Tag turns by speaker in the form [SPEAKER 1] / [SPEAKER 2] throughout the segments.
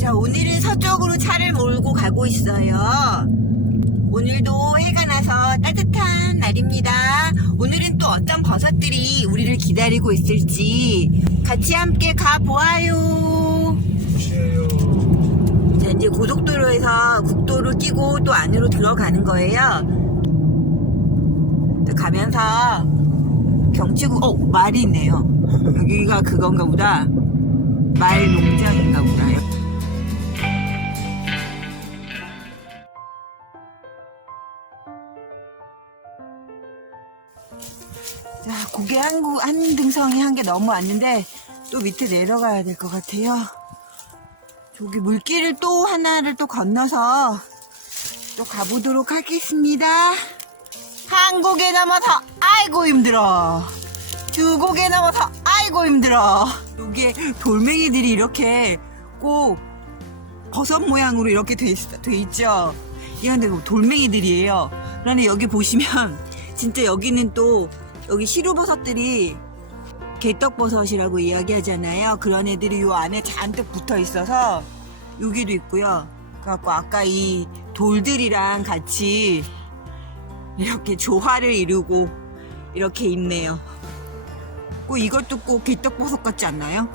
[SPEAKER 1] 자, 오늘은 서쪽으로 차를 몰고 가고 있어요. 오늘도 해가 나서 따뜻한 날입니다. 오늘은 또 어떤 버섯들이 우리를 기다리고 있을지 같이 함께 가보아요. 자, 이제 고속도로에서 국도를 끼고 또 안으로 들어가는 거예요. 또 가면서 경치구, 어, 말이 있네요. 여기가 그건가 보다. 말 농장인가 보다. 자, 고개 한, 구- 한 등성이 한 개 넘어왔는데 또 밑에 내려가야 될 것 같아요. 저기 물길을 또 하나를 또 건너서 또 가보도록 하겠습니다. 한 고개 넘어서 아이고 힘들어. 두 고개 넘어서 아이고 힘들어. 여기에 돌멩이들이 이렇게 꼭 버섯 모양으로 이렇게 돼, 있, 돼 있죠. 이건 돌멩이들이에요. 그런데 여기 보시면 진짜 여기는 또 여기 시루버섯들이 개떡버섯이라고 이야기하잖아요. 그런 애들이 요 안에 잔뜩 붙어 있어서 여기도 있고요. 그래갖고 아까 이 돌들이랑 같이 이렇게 조화를 이루고 이렇게 있네요. 꼭 이것도 꼭 개떡버섯 같지 않나요?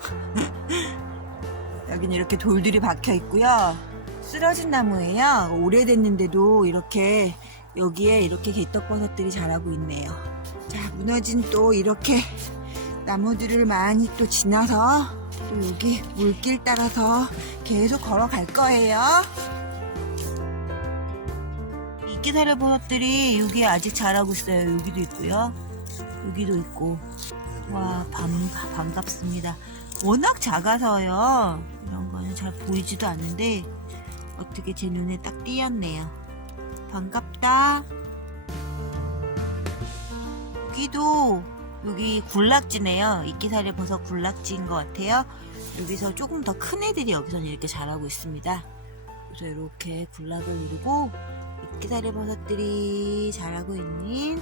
[SPEAKER 1] 여기는 이렇게 돌들이 박혀 있고요. 쓰러진 나무예요. 오래됐는데도 이렇게 여기에 이렇게 개떡버섯들이 자라고 있네요. 자, 무너진 또 이렇게 나무들을 많이 또 지나서 또 여기 물길 따라서 계속 걸어갈 거예요. 이끼사려 버섯들이 여기 아직 자라고 있어요. 여기도 있고요. 여기도 있고. 와, 반, 반갑습니다. 워낙 작아서요. 이런 거는 잘 보이지도 않는데 어떻게 제 눈에 딱 띄었네요. 반갑다. 여기도 여기 굴락지네요. 이끼살에 버섯 굴락지인 것 같아요. 여기서 조금 더 큰 애들이 여기서는 이렇게 자라고 있습니다. 그래서 이렇게 굴락을 이루고 이끼살에 버섯들이 자라고 있는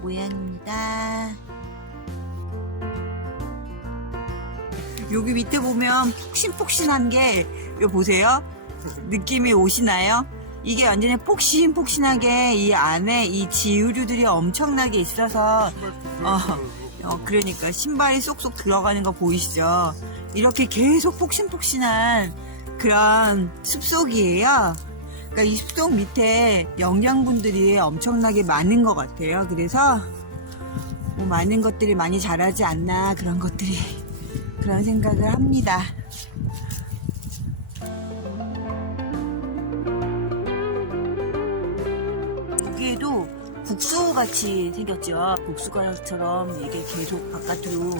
[SPEAKER 1] 모양입니다. 여기 밑에 보면 폭신폭신한 게 이거 보세요. 느낌이 오시나요? 이게 완전히 폭신폭신하게 이 안에 이 지우류들이 엄청나게 있어서 어, 어, 그러니까 신발이 쏙쏙 들어가는 거 보이시죠? 이렇게 계속 폭신폭신한 그런 숲속이에요. 그러니까 이 숲속 밑에 영양분들이 엄청나게 많은 것 같아요. 그래서 뭐 많은 것들이 많이 자라지 않나 그런 것들이 그런 생각을 합니다. 국수 같이 생겼죠. 국수가락처럼 이게 계속 바깥으로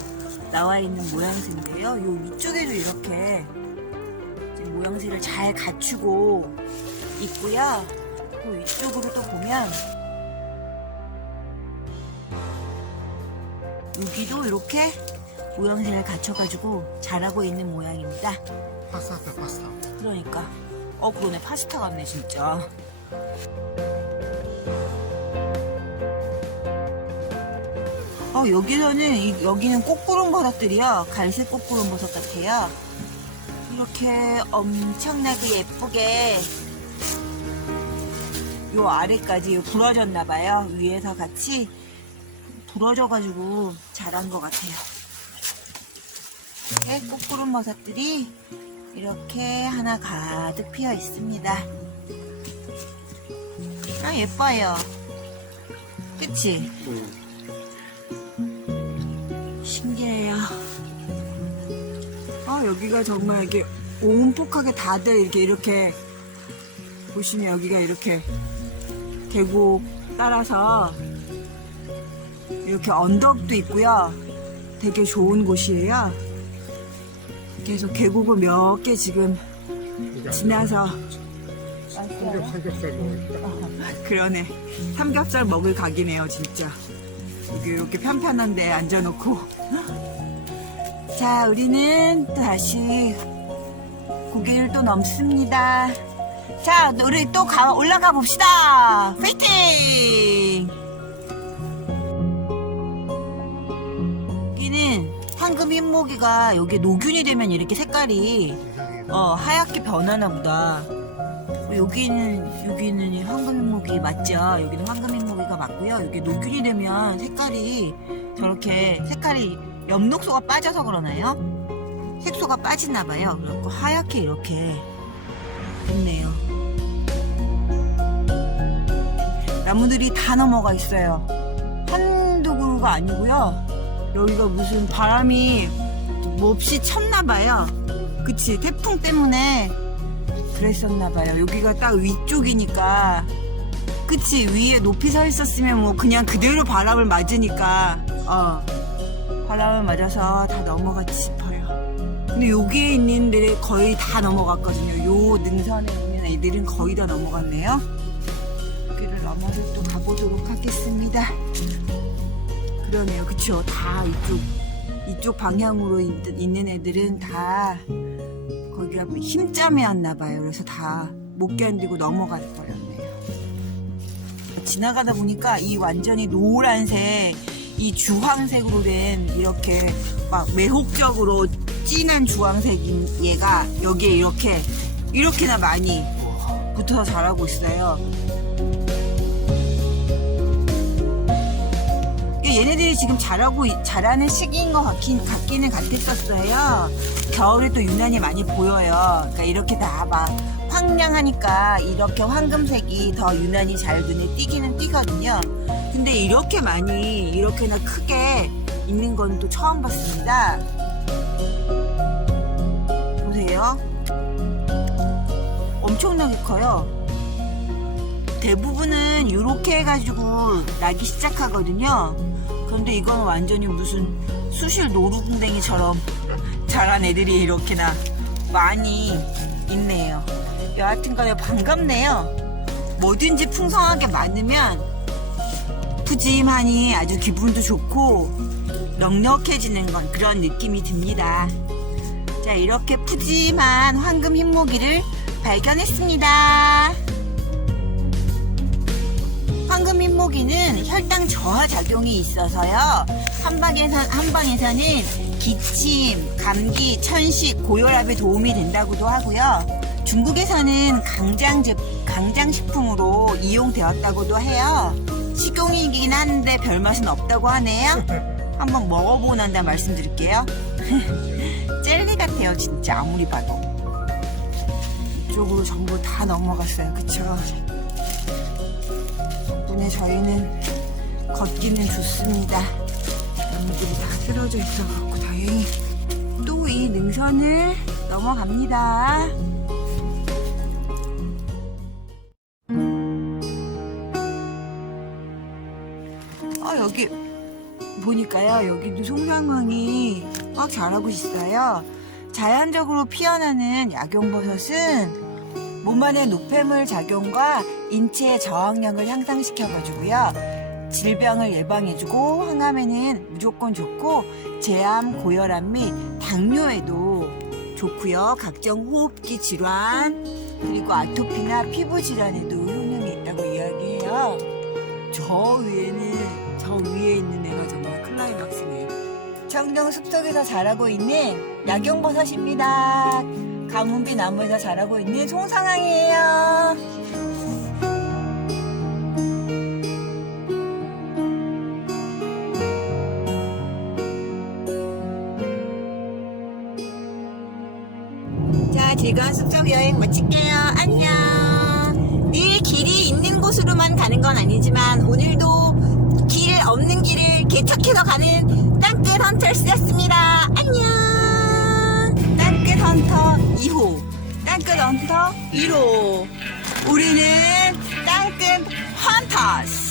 [SPEAKER 1] 나와 있는 모양새인데요. 요 위쪽에도 이렇게 모양새를 잘 갖추고 있고요. 그 위쪽으로 또 보면 여기도 이렇게 모양새를 갖춰가지고 자라고 있는 모양입니다.
[SPEAKER 2] 파스타다 파스타.
[SPEAKER 1] 그러니까 어 그러네 파스타 같네 진짜 어 여기서는 이- 여기는 꽃구름 버섯들이요 갈색 꽃구름 버섯 같아요 이렇게 엄청나게 예쁘게 요 아래까지 부러졌나 봐요 위에서 같이 부러져 가지고 자란 것 같아요 이렇게 꽃구름 버섯들이 이렇게 하나 가득 피어 있습니다. 아, 예뻐요. 그치? 신 여기가 정말 이렇게 오음폭하게 다들 이렇게, 이렇게, 보시면 여기가 이렇게 계곡 따라서 이렇게 언덕도 있고요. 되게 좋은 곳이에요. 계속 계곡을 몇 개 지금 지나서
[SPEAKER 2] 삼겹 삼겹살?
[SPEAKER 1] 그러네 삼겹살 먹을 각이네요 진짜 여기 이렇게 편편한데 앉아놓고 자 우리는 또 다시 고개를 또 넘습니다 자 우리 또 가, 올라가 봅시다 파이팅 여기는 황금 흰모기가 여기 노균이 되면 이렇게 색깔이. 어 하얗게 변하나 보다. 어, 여기는 여기는 이 황금인목이 맞죠? 여기는 황금인목이가 맞고요. 여기 녹균이 되면 색깔이 저렇게 색깔이 엽록소가 빠져서 그러나요? 색소가 빠지나 봐요. 그래갖고 하얗게 이렇게 있네요. 나무들이 다 넘어가 있어요. 한두 그루가 아니고요. 여기가 무슨 바람이 몹시 쳤나 봐요. 그치 태풍 때문에 그랬었나 봐요. 여기가 딱 위쪽이니까 그치 위에 높이 서 있었으면 뭐 그냥 그대로 바람을 맞으니까 어 바람을 맞아서 다 넘어갔지 싶어요. 근데 여기에 있는 애들이 거의 다 넘어갔거든요. 요 능선에 있는 애들은 거의 다 넘어갔네요. 여기를 넘어서 또 가보도록 하겠습니다. 그러네요. 그쵸. 다 이쪽, 이쪽 방향으로 있- 있는 애들은 다 거기가 뭐 힘짬이 왔나 봐요. 그래서 다 못 견디고 넘어가 버렸네요. 지나가다 보니까 이 완전히 노란색, 이 주황색으로 된 이렇게 막 매혹적으로 진한 주황색인 얘가 여기에 이렇게, 이렇게나 많이 붙어서 자라고 있어요. 얘네들이 지금 자라고 있- 자라는 시기인 것 같긴 같기는 같았었어요. 겨울에 또 유난히 많이 보여요. 그러니까 이렇게 다 막 황량하니까 이렇게 황금색이 더 유난히 잘 눈에 띄기는 띄거든요. 근데 이렇게 많이 이렇게나 크게 있는 건 또 처음 봤습니다. 보세요. 엄청나게 커요. 대부분은 이렇게 해가지고 나기 시작하거든요. 그런데 이건 완전히 무슨 수실 노루궁뎅이처럼 자란 애들이 이렇게나 많이 있네요. 여하튼간에 반갑네요. 뭐든지 풍성하게 많으면 푸짐하니 아주 기분도 좋고 넉넉해지는 건 그런 느낌이 듭니다. 자, 이렇게 푸짐한 황금 흰모기를 발견했습니다. 흰모기는 혈당 저하 작용이 있어서요. 한방에서, 한방에서는 기침, 감기, 천식, 고혈압에 도움이 된다고도 하고요. 중국에서는 강장, 제- 강장 식품으로 이용되었다고도 해요. 식용이긴 한데 별 맛은 없다고 하네요. 한번 먹어보고 난 다음 말씀드릴게요. 젤리 같아요, 진짜 아무리 봐도. 이쪽으로 전부 다 넘어갔어요, 그쵸? 덕분에 저희는 걷기는 좋습니다. 나무들이 다 쓰러져 있어갖고 다행히 또 이 능선을 넘어갑니다. 어, 여기 보니까요, 여기도 송상황이 꽉 자라고 있어요. 자연적으로 피어나는 약용버섯은 몸 안의 노폐물 작용과 인체의 저항력을 향상시켜가지고요. 질병을 예방해주고 항암에는 무조건 좋고 제암, 고혈압 및 당뇨에도 좋고요. 각종 호흡기 질환 그리고 아토피나 피부 질환에도 효능이 있다고 이야기해요. 저 위에는 저 위에 있는 애가 정말 클라이막스네요. 청정 숲속에서 자라고 있는 약용버섯입니다. 가문비 나무에서 자라고 있는 송상황이에요. 자, 즐거운 숲속 여행 마칠게요. 안녕. 늘 길이 있는 곳으로만 가는 건 아니지만 오늘도 길 없는 길을 개척해서 가는 땅끝 헌터스였습니다. 안녕. 헌터 2호. 땅끝 헌터 1호. 우리는 땅끝 헌터스.